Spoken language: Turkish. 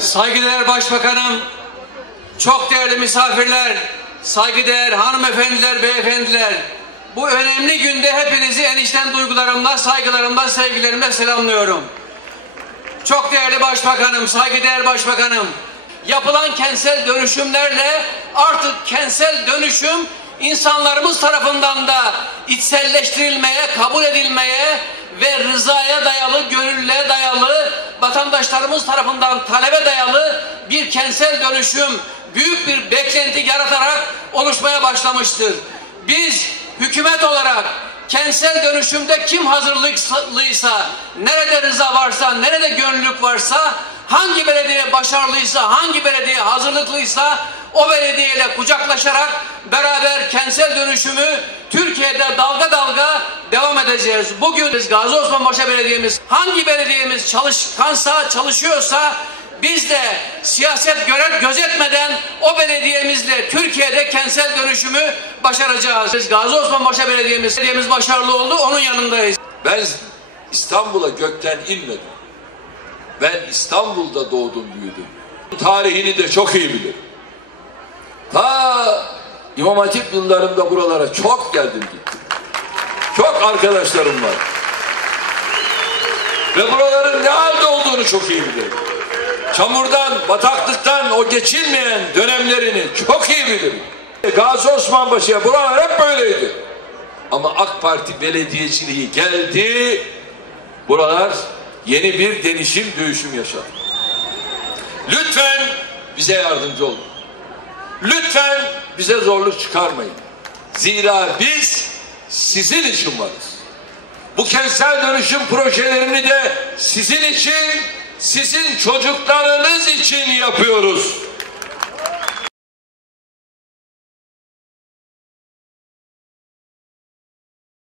Saygıdeğer Başbakanım, çok değerli misafirler, saygıdeğer hanımefendiler, beyefendiler. Bu önemli günde hepinizi enişten duygularımla, saygılarımla, sevgilerimle selamlıyorum. Çok değerli Başbakanım, saygıdeğer Başbakanım. Yapılan kentsel dönüşümlerle artık kentsel dönüşüm insanlarımız tarafından da içselleştirilmeye, kabul edilmeye ve rızaya dayalı, gönüllüye dayalı, vatandaşlarımız tarafından talebe dayalı bir kentsel dönüşüm büyük bir beklenti yaratarak oluşmaya başlamıştır. Biz hükümet olarak kentsel dönüşümde kim hazırlıklıysa, nerede rıza varsa, nerede gönüllülük varsa, hangi belediye başarılıysa, hangi belediye hazırlıklıysa o belediyeyle kucaklaşarak beraber kentsel dönüşümü Türkiye'de dalga dalga devam edeceğiz. Bugün biz Gazi Osman Paşa Belediye'miz hangi belediyemiz çalışkansa, çalışıyorsa biz de siyaset göret gözetmeden o belediyemizle Türkiye'de kentsel dönüşümü başaracağız. Biz Gazi Osman Paşa Belediye'miz, belediyemiz başarılı oldu, onun yanındayız. Ben İstanbul'a gökten inmedim. Ben İstanbul'da doğdum büyüdüm. Tarihini de çok iyi bilirim. Ta İmam Hatip yıllarında buralara çok geldim gittim. Çok arkadaşlarım var. Ve buraların ne halde olduğunu çok iyi bilirim. Çamurdan, bataklıktan o geçilmeyen dönemlerini çok iyi bilirim. Gazi Osman Paşa'ya buralar hep böyleydi. Ama AK Parti belediyeciliği geldi. Buralar yeni bir denişim, dövüşüm yaşadı. Lütfen bize yardımcı olun. Lütfen bize zorluk çıkarmayın. Zira biz sizin için varız. Bu kentsel dönüşüm projelerini de sizin için, sizin çocuklarınız için yapıyoruz.